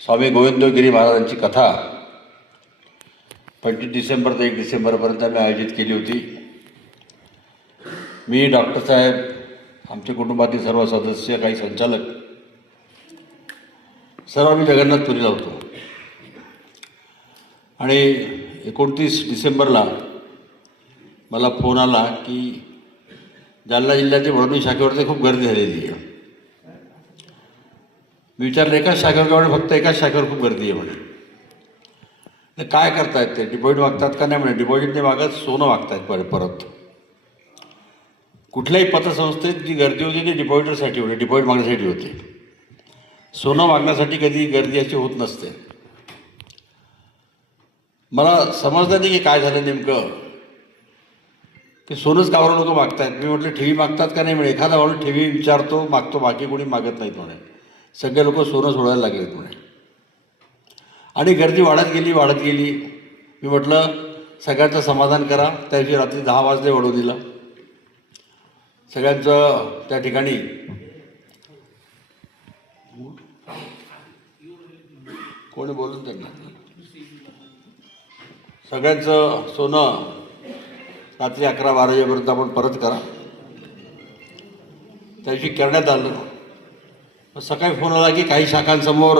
स्वामी गोविंदगिरी महाराजांची कथा 25 डिसेंबर ते 1 डिसेंबरपर्यंत आम्ही आयोजित केली होती. मी, डॉक्टर साहेब, आमच्या कुटुंबातील सर्व सदस्य, काही संचालक, सर्व आम्ही जगन्नाथपुरीला होतो. आणि 29 डिसेंबरला मला फोन आला की जालना जिल्ह्याच्या वडोणी शाखेवरती खूप गर्दी झालेली आहे. मी विचारलं एकाच शाखेवर का? म्हणे फक्त एकाच शाखेवर खूप गर्दी आहे म्हणे. काय करतायत ते? डिपॉझिट मागतात का? नाही म्हणे. डिपॉझिट नाही मागत, सोनं मागतायत परत. कुठल्याही पतसंस्थेत जी गर्दी होती ती डिपॉझिटरसाठी होती, डिपॉझिट मागण्यासाठी होती. सोनं मागण्यासाठी कधी गर्दी अशी होत नसते. मला समजलं नाही की काय झालं नेमकं, की सोनंच का बरं लोक मागतायत. मी म्हटलं ठेवी मागतात का? नाही म्हणे. एखादा माणूस ठेवी विचारतो, मागतो, बाकी कोणी मागत नाहीत म्हणे. सगळे लोक सोनं सोडायला लागलेत म्हणे. आणि गर्दी वाढत गेली. मी म्हटलं सगळ्यांचं समाधान करा. त्या दिवशी रात्री 10 वाजले वडोदीला. सगळ्यांचं त्या ठिकाणी कोणी बोलून त्यांना सगळ्यांचं सोनं रात्री 11-12 वाजेपर्यंत आपण परत करा. त्या दिवशी करण्यात आलं. सकाळी फोन आला की काही शाखांसमोर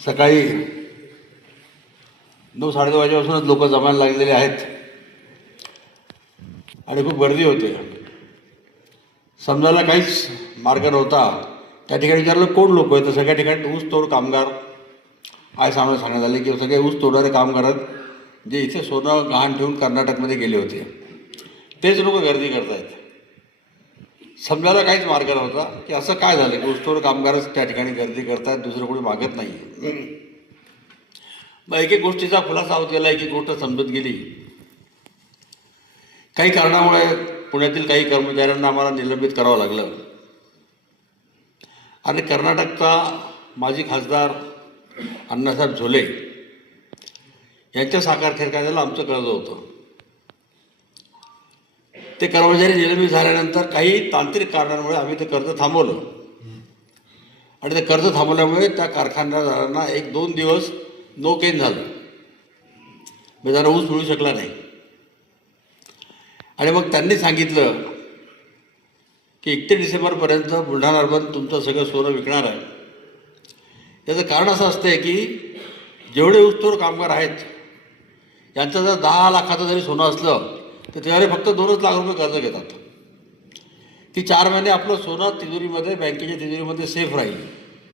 सकाळी 9-9:30 वाजेपासूनच लोक जमायला लागलेले आहेत आणि खूप गर्दी होते. समजायला काहीच मार्ग नव्हता. त्या ठिकाणी विचारलं कोण लोक आहेत, तर सगळ्या ठिकाणी ऊसतोड कामगार आहे सांगण्यात आले की सगळे ऊस तोडणारे कामगार जे इथे सोनं गहाण ठेवून कर्नाटकमध्ये गेले होते, तेच लोक गर्दी करत आहेत. समजायला काहीच मार्ग नव्हता की असं काय झालं की ऊसतोड कामगारच त्या ठिकाणी गर्दी करतात, दुसरं कोणी मागत नाही. मग एक गोष्टीचा खुलासा होत गेला, एक गोष्ट समजत गेली. काही कारणामुळे पुण्यातील काही कर्मचाऱ्यांना आम्हाला निलंबित करावं लागलं. आणि कर्नाटकचा माजी खासदार अण्णासाहेब झोले यांच्या साखर कारखान्याला आमचं कर्ज होतं. ते कर्मचारी निलंबित झाल्यानंतर काही तांत्रिक कारणांमुळे आम्ही ते कर्ज थांबवलं. आणि ते कर्ज थांबवल्यामुळे त्या कारखानदारांना 1-2 दिवस नो केन झालं, म्हणजे जरा ऊस मिळू शकला नाही. आणि मग त्यांनी सांगितलं की 31 डिसेंबरपर्यंत बुलढाणा अर्बन तुमचं सगळं सोनं विकणार आहे. त्याचं कारण असं असतं की जेवढे ऊसतोड कामगार आहेत यांचं जर 10 लाखाचं जरी सोनं असलं तर त्यावेळी फक्त 2 लाख रुपये कर्ज घेतात. ती 4 महिने आपलं सोनं तिजोरीमध्ये, बँकेच्या तिजोरीमध्ये सेफ राहील.